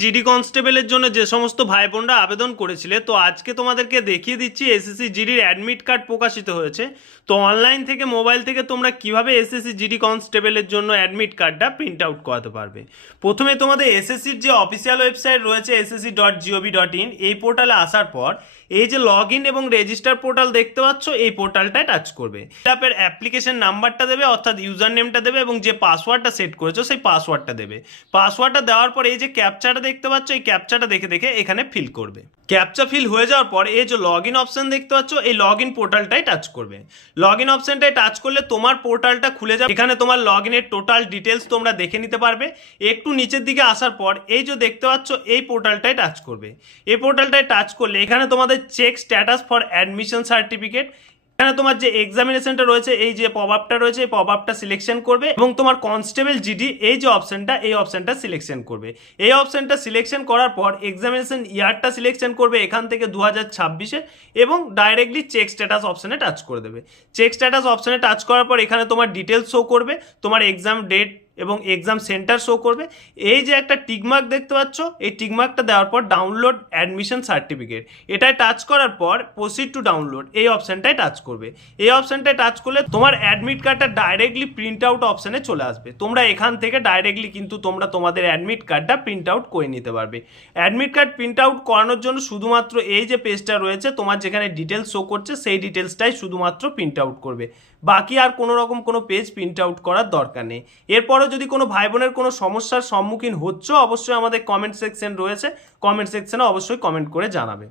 GD কনস্টেবলের জন্য যে সমস্ত ভাই বোনরা আবেদন করেছিলে, তো আজকে তোমাদেরকে দেখিয়ে দিচ্ছি এসএসসি জিডির অ্যাডমিট কার্ড প্রকাশিত হয়েছে। তো অনলাইন থেকে মোবাইল থেকে তোমরা কিভাবে এসএসসি জিডি কনস্টেবলের জন্য অ্যাডমিট কার্ডটা প্রিন্ট আউট করাতে পারবে। প্রথমে তোমাদের এসএসসির যে অফিসিয়াল ওয়েবসাইট রয়েছে ssc.gov.in, এই পোর্টালে আসার পর এই যে লগ ইন এবং রেজিস্টার পোর্টাল দেখতে পাচ্ছ, এই পোর্টালটায় টাচ করবে। অ্যাপের অ্যাপ্লিকেশন নাম্বারটা দেবে, অর্থাৎ ইউজার নেমটা দেবে এবং যে পাসওয়ার্ডটা সেট করেছো সেই পাসওয়ার্ডটা দেবে। পাসওয়ার্ডটা দেওয়ার পর এই যে ক্যাপচাটা দেখতে পাচ্ছ, এই ক্যাপচাটা দেখে দেখে এখানে ফিল করবে। ক্যাপচা ফিল হয়ে যাওয়ার পর এই যে লগ ইন অপশন দেখতে পাচ্ছ, এই লগ ইন পোর্টালটাই টাচ করবে। লগ ইন অপশনটাই টাচ করলে তোমার পোর্টালটা খুলে যাবে। এখানে তোমার লগ ইনের টোটাল ডিটেলস তোমরা দেখে নিতে পারবে। একটু নিচের দিকে আসার পর এই যে দেখতে পাচ্ছ, এই পোর্টালটাই টাচ করবে। এই পোর্টালটায় টাচ করলে এখানে তোমাদের check status for admission certificate, এখানে তোমার যে এক্সামিনেশনটা রয়েছে, এই যে পপ আপটা রয়েছে, এই পপ আপটা সিলেকশন করবে এবং তোমার কনস্টেবল জিডি এই যে অপশনটা, এই অপশনটা সিলেকশন করবে। এই অপশনটা সিলেকশন করার পর এক্সামিনেশন ইয়ারটা সিলেকশন করবে এখান থেকে 2026-এ এবং ডাইরেক্টলি চেক স্ট্যাটাস অপশনে টাচ করে দেবে। চেক স্ট্যাটাস অপশনে টাচ করার পর এখানে তোমার ডিটেলস শো করবে, তোমার এক্সাম ডেট এবং এক্সাম সেন্টার শো করবে। এই যে একটা টিকমার্ক দেখতে পাচ্ছ, এই টিকমার্কটা দেওয়ার পর ডাউনলোড অ্যাডমিশন সার্টিফিকেট, এটাই টাচ করার পর প্রসিড টু ডাউনলোড এই অপশনটাই টাচ করবে। এই অপশনটায় টাচ করলে তোমার অ্যাডমিট কার্ডটা ডাইরেক্টলি প্রিন্ট আউট অপশনে চলে আসবে। তোমরা এখান থেকে ডাইরেক্টলি কিন্তু তোমরা তোমাদের অ্যাডমিট কার্ডটা প্রিন্ট আউট করে নিতে পারবে। অ্যাডমিট কার্ড প্রিন্ট আউট করানোর জন্য শুধুমাত্র এই যে পেজটা রয়েছে, তোমার যেখানে ডিটেলস শো করছে সেই ডিটেলসটাই শুধুমাত্র প্রিন্ট আউট করবে। বাকি আর কোনো রকম কোনো পেজ প্রিন্ট আউট করার দরকার নেই। এরপরও যদি কোনো ভাই বোনের কোনো সমস্যার সম্মুখীন হচ্ছ, অবশ্যই আমাদের কমেন্ট সেকশন রয়েছে, কমেন্ট সেকশনে অবশ্যই কমেন্ট করে জানাবে।